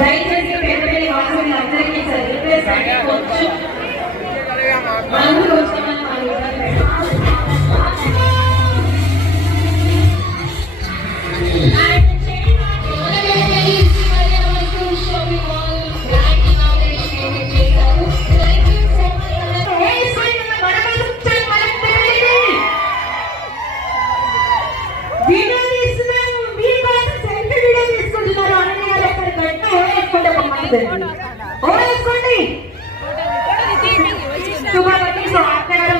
దయచేసి పెద్దపల్లి వాసులు అందరికీ కొంచెం మందు వచ్చామని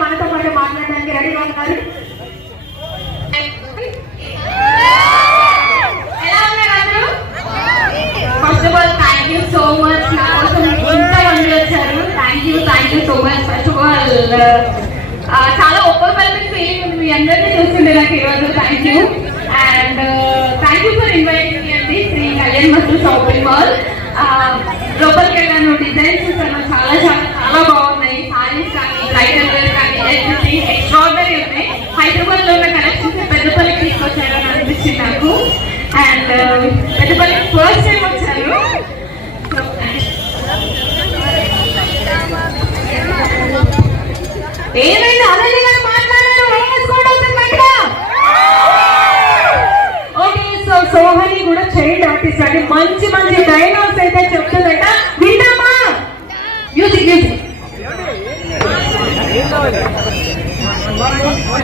మనతో పాటు మాట్లాడడానికి రెడీగా ఉన్నారు. First of all thank you so much. నా కోసం ఇంతమంది వచ్చారు. Thank you so much. First of all చాలా ఓవర్వెల్మింగ్ ఫీలింగ్ ఉంది మీ అందరినీ చూస్తుండే నాకు ఈరోజు. Thank you and thank you for inviting me అండి శ్రీ కళ్యాణ్ మస్తు షాపింగ్ మాల్. లోపలికి వెళ్ళాను, డిజైన్స్ చూసాను, చాలా చాలా చాలా బాగున్నాయి. సారీస్ కానీ బ్రైడల్ వేర్ కానీ ఎవ్రీథింగ్ ఎక్స్ట్రాడనరీ ఉన్నాయి. హైదరాబాద్ లో ఉన్న కలెక్షన్స్ పెద్దపల్లికి తీసుకొచ్చారని అనిపించింది నాకు. అండ్ పెద్దపల్లికి ఫస్ట్ టైం వచ్చారు. ఏమైంది అనండి గారు మాట్లాడారు. ఓకే, సో సోహని కూడా చైల్డ్ ఆర్టిస్ట్ అండి. మంచి మంచి డైలాగ్స్ అయితే చెప్తుంది.